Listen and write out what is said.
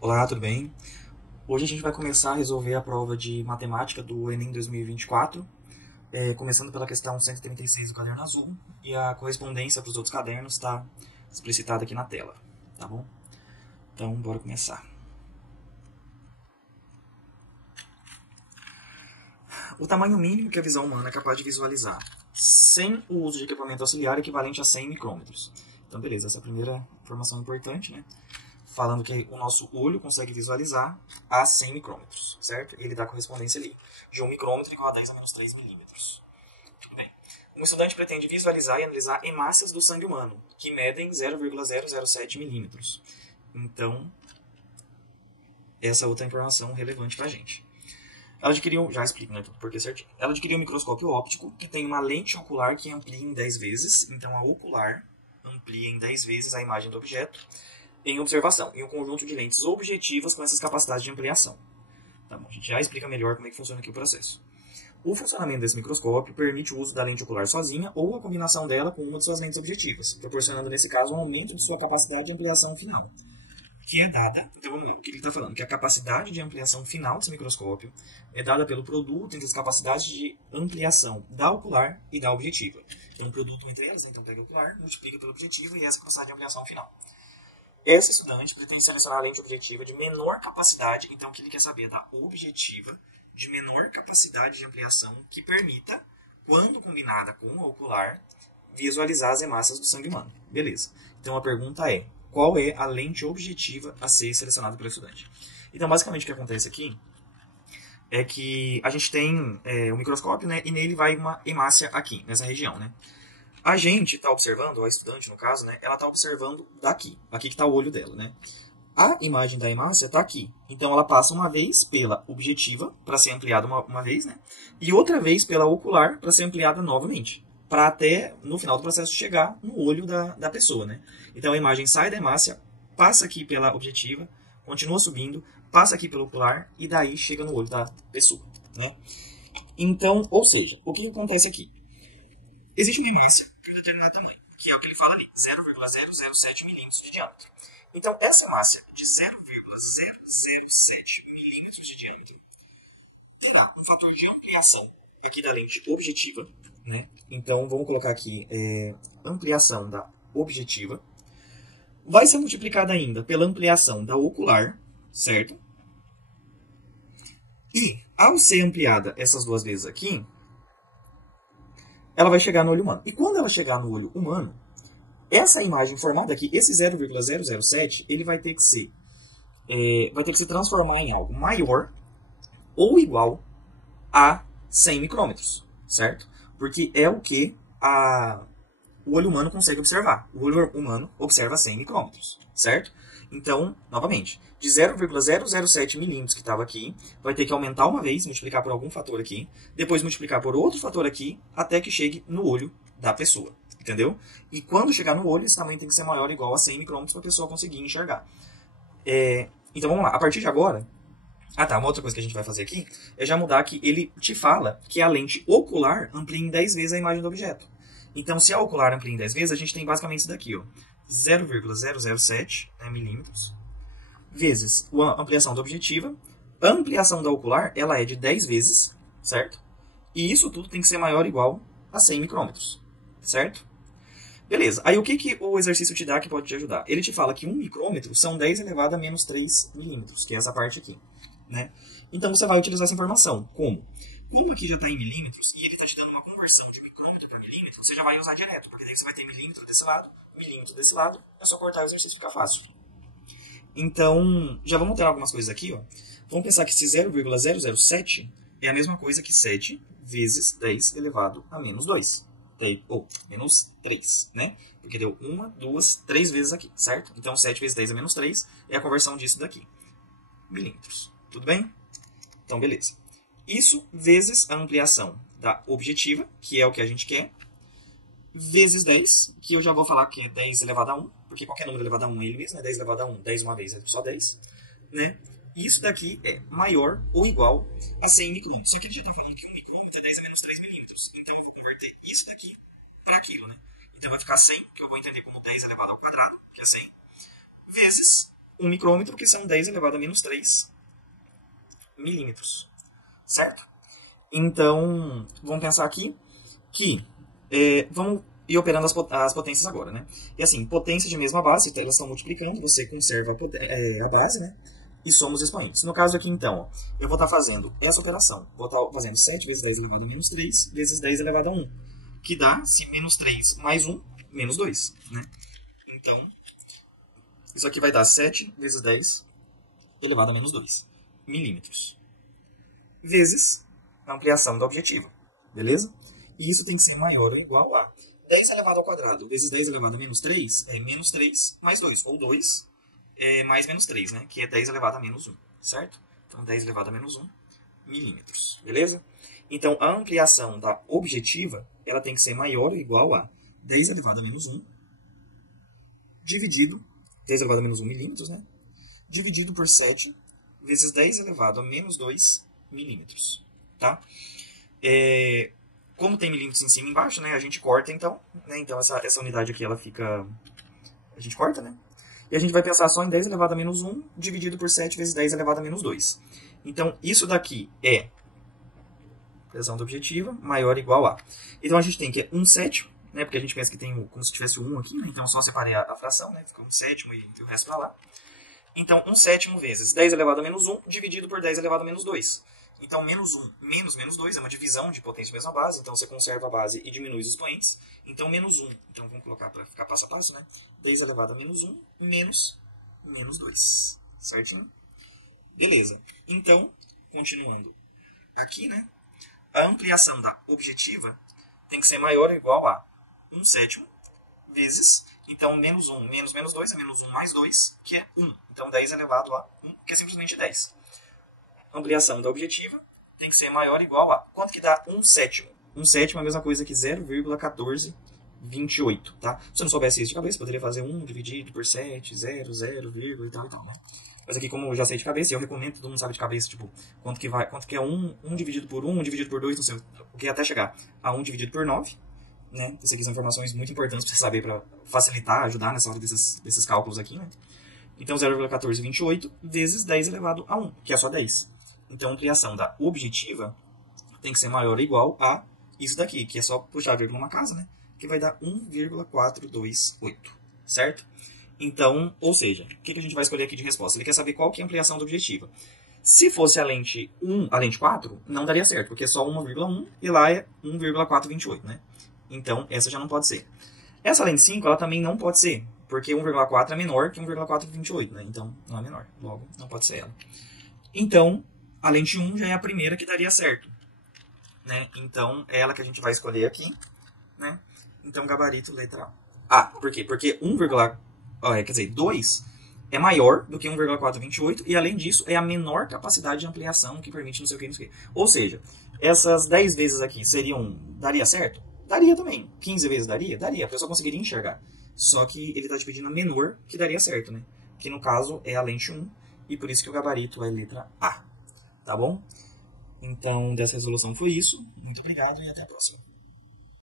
Olá, tudo bem? Hoje a gente vai começar a resolver a prova de matemática do Enem 2024, começando pela questão 136 do caderno azul, e a correspondência para os outros cadernos está explicitada aqui na tela, tá bom? Então, bora começar. O tamanho mínimo que a visão humana é capaz de visualizar, sem o uso de equipamento auxiliar, é equivalente a 100 micrômetros. Então, beleza, essa é a primeira informação importante, né? Falando que o nosso olho consegue visualizar a 100 micrômetros, certo? Ele dá correspondência ali de 1 micrômetro igual a 10 a menos 3 milímetros. Tudo bem. Um estudante pretende visualizar e analisar hemácias do sangue humano, que medem 0,007 milímetros. Então, essa é outra informação relevante para a gente. Ela adquiriu, já explico, né, porque certinho. Ela adquiriu um microscópio óptico que tem uma lente ocular que amplia em 10 vezes, então a ocular amplia em 10 vezes a imagem do objeto em observação, e um conjunto de lentes objetivas com essas capacidades de ampliação. Tá bom, a gente já explica melhor como é que funciona aqui o processo. O funcionamento desse microscópio permite o uso da lente ocular sozinha ou a combinação dela com uma de suas lentes objetivas, proporcionando nesse caso um aumento de sua capacidade de ampliação final, que é dada, então vamos lá, o que ele está falando? Que a capacidade de ampliação final desse microscópio é dada pelo produto entre as capacidades de ampliação da ocular e da objetiva. Tem um produto entre elas, né? Então pega a ocular, multiplica pela objetiva e essa capacidade de ampliação final. Esse estudante pretende selecionar a lente objetiva de menor capacidade, então o que ele quer saber é da objetiva de menor capacidade de ampliação que permita, quando combinada com a ocular, visualizar as hemácias do sangue humano. Beleza. Então a pergunta é, qual é a lente objetiva a ser selecionada pelo estudante? Então basicamente o que acontece aqui é que a gente tem um microscópio, né, e nele vai uma hemácia aqui, nessa região, né? A gente está observando, a estudante no caso, né, ela está observando daqui, aqui que está o olho dela, né? A imagem da hemácia está aqui, então ela passa uma vez pela objetiva, para ser ampliada uma vez, né? E outra vez pela ocular, para ser ampliada novamente, para até, no final do processo, chegar no olho da pessoa, né? Então a imagem sai da hemácia, passa aqui pela objetiva, continua subindo, passa aqui pelo ocular, e daí chega no olho da pessoa, né? Então, ou seja, o que acontece aqui? Existe uma hemácia de um determinado tamanho, que é o que ele fala ali, 0,007 milímetros de diâmetro. Então, essa hemácia de 0,007 milímetros de diâmetro terá um fator de ampliação aqui da lente objetiva, né? Então, vamos colocar aqui ampliação da objetiva. Vai ser multiplicada ainda pela ampliação da ocular, certo? E, ao ser ampliada essas duas vezes aqui, ela vai chegar no olho humano. E quando ela chegar no olho humano, essa imagem formada aqui, esse 0,007, ele vai ter que se transformar em algo maior ou igual a 100 micrômetros, certo? Porque é o que o olho humano consegue observar. O olho humano observa 100 micrômetros, certo? Então, novamente, de 0,007 milímetros que estava aqui, vai ter que aumentar uma vez, multiplicar por algum fator aqui, depois multiplicar por outro fator aqui, até que chegue no olho da pessoa, entendeu? E quando chegar no olho, esse tamanho tem que ser maior ou igual a 100 micrômetros para a pessoa conseguir enxergar. Então vamos lá, a partir de agora, uma outra coisa que a gente vai fazer aqui é já mudar que ele te fala que a lente ocular amplia em 10 vezes a imagem do objeto. Então, se a ocular amplia em 10 vezes, a gente tem basicamente isso daqui, ó, 0,007 milímetros, vezes a ampliação da objetiva. A ampliação da ocular, ela é de 10 vezes, certo? E isso tudo tem que ser maior ou igual a 100 micrômetros, certo? Beleza. Aí o que o exercício te dá que pode te ajudar? Ele te fala que 1 micrômetro são 10 elevado a menos 3 milímetros, que é essa parte aqui, né? Então você vai utilizar essa informação. Como? Como aqui já está em milímetros e ele está te dando uma conversão de micrômetro para milímetro, você já vai usar direto, porque daí você vai ter milímetro desse lado, é só cortar o exercício, fica fácil. Então, já vamos ter algumas coisas aqui, ó. Vamos pensar que esse 0,007 é a mesma coisa que 7 vezes 10 elevado a menos 2. Ou menos 3, né? Porque deu 1, 2, 3 vezes aqui, certo? Então, 7 vezes 10 é menos 3 é a conversão disso daqui. Milímetros. Tudo bem? Então, beleza. Isso vezes a ampliação da objetiva, que é o que a gente quer, vezes 10, que eu já vou falar que é 10 elevado a 1, porque qualquer número elevado a 1 é ele mesmo, né? 10 elevado a 1, 10 uma vez é só 10, né? Isso daqui é maior ou igual a 100 micrômetros. Só que a gente está falando que 1 micrômetro é 10 a menos 3 milímetros. Então eu vou converter isso daqui para aquilo, né? Então vai ficar 100, que eu vou entender como 10 elevado ao quadrado, que é 100, vezes 1 micrômetro, que são 10 elevado a menos 3 milímetros, certo? Então, vamos pensar aqui que vamos ir operando as potências agora, né? E assim, potência de mesma base, então elas estão multiplicando, você conserva a base, né? E somos expoentes. No caso aqui, então, ó, eu vou estar fazendo essa operação. Vou estar fazendo 7 vezes 10 elevado a menos 3 vezes 10 elevado a 1. Que dá, se menos 3 mais 1, menos 2, né? Então, isso aqui vai dar 7 vezes 10 elevado a menos 2 milímetros. Vezes a ampliação da objetiva, beleza? E isso tem que ser maior ou igual a 10 elevado ao quadrado vezes 10 elevado a menos 3 é menos 3 mais 2, ou 2 mais menos 3, né? Que é 10 elevado a menos 1, certo? Então, 10 elevado a menos 1 milímetros, beleza? Então, a ampliação da objetiva, ela tem que ser maior ou igual a 10 elevado a menos 1 dividido, 10 elevado a menos 1 milímetros, né? Dividido por 7 vezes 10 elevado a menos 2 milímetros, tá? Como tem milímetros em cima e embaixo, né? A gente corta, então, né? Então, essa unidade aqui, ela fica... A gente corta, né? E a gente vai pensar só em 10 elevado a menos 1 dividido por 7 vezes 10 elevado a menos 2. Então, isso daqui é expressão da objetiva maior ou igual a. Então, a gente tem que é 1 sétimo, né? Porque a gente pensa que tem como se tivesse o 1 aqui, né? Então, só separei a fração, né? Fica 1 sétimo e o resto para lá. Então, 1 sétimo vezes 10 elevado a menos 1 dividido por 10 elevado a menos 2. Então, menos 1 menos menos 2 é uma divisão de potência mesma base. Então, você conserva a base e diminui os expoentes. Então, menos 1. Então, vamos colocar para ficar passo a passo, né? 10 elevado a menos 1 menos menos 2. Certinho? Beleza. Então, continuando aqui, né? A ampliação da objetiva tem que ser maior ou igual a 1 sétimo vezes... Então, menos 1 menos menos 2 é menos 1 mais 2, que é 1. Então, 10 elevado a 1, que é simplesmente 10. Ampliação da objetiva tem que ser maior ou igual a... Quanto que dá 1 sétimo? 1 sétimo é a mesma coisa que 0,1428, tá? Se eu não soubesse isso de cabeça, poderia fazer 1 dividido por 7, 0, 0, vírgula e tal, né? Mas aqui, como eu já sei de cabeça, eu recomendo, todo mundo sabe de cabeça, tipo, quanto que é 1 dividido por 1 dividido por 2, não sei, o que até chegar a 1 dividido por 9, né? Essas aqui são informações muito importantes para você saber, para facilitar, ajudar nessa hora desses cálculos aqui, né? Então, 0,1428 vezes 10 elevado a 1, que é só 10. Então, a ampliação da objetiva tem que ser maior ou igual a isso daqui, que é só puxar a vírgula uma casa, né? Que vai dar 1,428, certo? Então, ou seja, o que a gente vai escolher aqui de resposta? Ele quer saber qual que é a ampliação da objetiva. Se fosse a lente 4, não daria certo, porque é só 1,1 e lá é 1,428, né? Então, essa já não pode ser. Essa lente 5, ela também não pode ser, porque 1,4 é menor que 1,428, né? Então, não é menor. Logo, não pode ser ela. Então, a lente 1 já é a primeira que daria certo, né? Então, é ela que a gente vai escolher aqui, né? Então, gabarito letra A. Por quê? Porque 2 é maior do que 1,428 e, além disso, é a menor capacidade de ampliação que permite não sei o que, não sei o que. Ou seja, essas 10 vezes aqui daria certo? Daria também. 15 vezes daria? Daria. A pessoa conseguiria enxergar. Só que ele está te pedindo a menor que daria certo, né? Que no caso é a lente 1 e por isso que o gabarito é letra A. Tá bom? Então, dessa resolução foi isso. Muito obrigado e até a próxima.